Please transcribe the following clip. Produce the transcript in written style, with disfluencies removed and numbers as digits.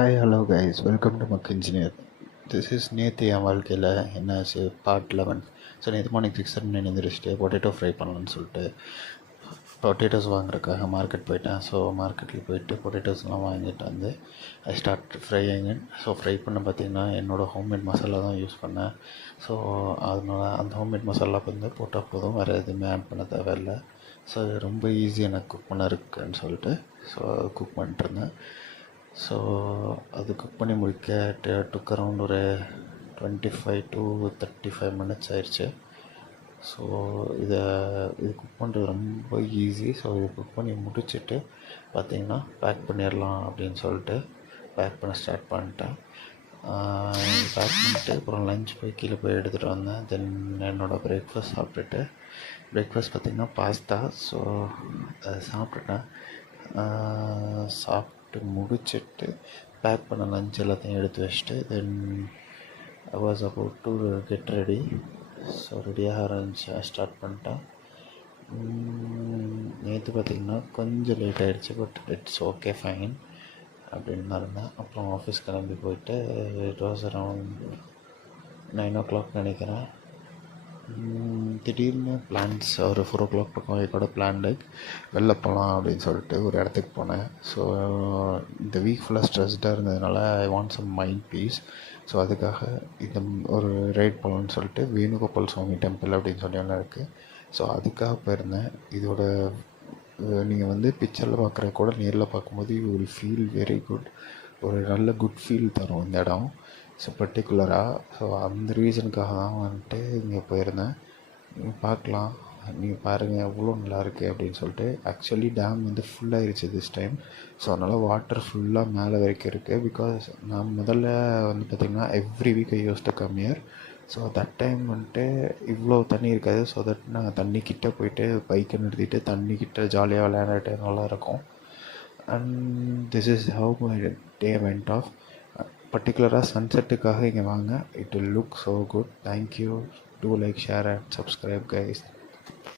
Hi hello guys, welcome to mug engineer. This is நேற்று என் வாழ்க்கையில் என்னாச்சு பார்ட் 11. ஸோ நேற்று மார்னிங் 6:30 எழுந்திரிச்சிட்டு பொட்டேட்டோ ஃப்ரை பண்ணலான்னு சொல்லிட்டு பொட்டேட்டோஸ் வாங்குறதுக்காக மார்க்கெட் போயிட்டேன். ஸோ மார்க்கெட்டில் போயிட்டு பொட்டேட்டோஸ்லாம் வாங்கிட்டு வந்து I start frying. So fry பண்ண பார்த்திங்கன்னா என்னோடய ஹோம்மேட் மசாலா தான் யூஸ் பண்ணேன். ஸோ அதனால அந்த ஹோம்மேட் மசாலா வந்து போட்டால் போதும், வேறு எதுவுமே ஆட் பண்ண தேவையில்லை. ஸோ ரொம்ப ஈஸி எனக்கு குக் பண்ண இருக்குன்னு சொல்லிட்டு ஸோ குக் பண்ணிட்டுருந்தேன். ஸோ அது குக் பண்ணி முடிக்க டுக் அரவுண்ட் ஒரு 25 to 35 மினிட்ஸ் ஆயிடுச்சு. ஸோ இது குக் பண்ணுறது ரொம்ப ஈஸி. ஸோ இது குக் பண்ணி முடிச்சுட்டு பார்த்திங்கன்னா பேக் பண்ணிடலாம் அப்படின்னு சொல்லிட்டு பேக் பண்ண ஸ்டார்ட் பண்ணிட்டேன். பேக் பண்ணிட்டு அப்புறம் லஞ்ச் போய் கீழே போய் எடுத்துகிட்டு வந்தேன். தென் என்னோடய பிரேக்ஃபாஸ்ட் சாப்பிட்டுட்டு பிரேக்ஃபாஸ்ட் பார்த்திங்கன்னா பாஸ்தா. ஸோ அதை சாப்பிட்டுட்டேன். சாப்பிட்டு முடிச்சுட்டு பேக் பண்ண லஞ்ச் எல்லாத்தையும் எடுத்து வச்சுட்டு then I was about to get ready. So ரெடியாக ஆரம்பிச்சு ஸ்டார்ட் பண்ணிட்டேன். நேற்று பார்த்திங்கன்னா கொஞ்சம் லேட் ஆகிடுச்சு, பட் இட்ஸ் ஓகே ஃபைன் அப்படின்னு தான் இருந்தேன். அப்புறம் ஆஃபீஸ் கிளம்பி போயிட்டு இட் வாஸ் அரவுண்ட் 9 o'clock நினைக்கிறேன். திடீர்னு பிளான்ஸ் ஒரு 4 o'clock பக்கம் என்னோட பிளான் லைக் வெளில போகலாம் அப்படின்னு சொல்லிட்டு ஒரு இடத்துக்கு போனேன். ஸோ இந்த வீக் ஃபுல்லாக ஸ்ட்ரெஸ்டாக இருந்ததுனால I want some mind peace. So அதுக்காக இந்த ஒரு ரைட் போகலான்னு சொல்லிட்டு வேணுகோபால் சுவாமி டெம்பிள் அப்படின்னு சொல்லி ஒன்று இருக்குது. ஸோ அதுக்காக போயிருந்தேன். இதோட நீங்கள் வந்து பிக்சரில் பார்க்குற கூட நேரில் பார்க்கும்போது you will feel very good. ஒரு நல்ல குட் ஃபீல் தரும் இந்த இடம். ஸோ பர்டிகுலராக ஸோ அந்த ரீசனுக்காக தான் வந்துட்டு இங்கே போயிருந்தேன். நீங்கள் பார்க்கலாம், நீங்கள் பாருங்கள் எவ்வளோ நல்லாயிருக்கு அப்படின்னு சொல்லிட்டு. ஆக்சுவலி டேம் வந்து ஃபுல்லாகிருச்சு திஸ் டைம். ஸோ அதனால் வாட்டர் ஃபுல்லாக மேலே வரைக்கும் இருக்குது. பிகாஸ் நான் முதல்ல வந்து பார்த்திங்கன்னா every week I use to come here. So that time வந்துட்டு இவ்வளோ தண்ணி இருக்காது. ஸோ தட் நாங்கள் தண்ணிக்கிட்ட போயிட்டு பைக்கை நிறுத்திட்டு தண்ணிக்கிட்ட ஜாலியாக விளையாண்டுட்டு நல்லாயிருக்கும். And this is how my day went off. பர்டிகுலராக சன்செட்டுக்காக இங்கே வாங்க. It will look so good. Thank you. Do like, share and subscribe guys.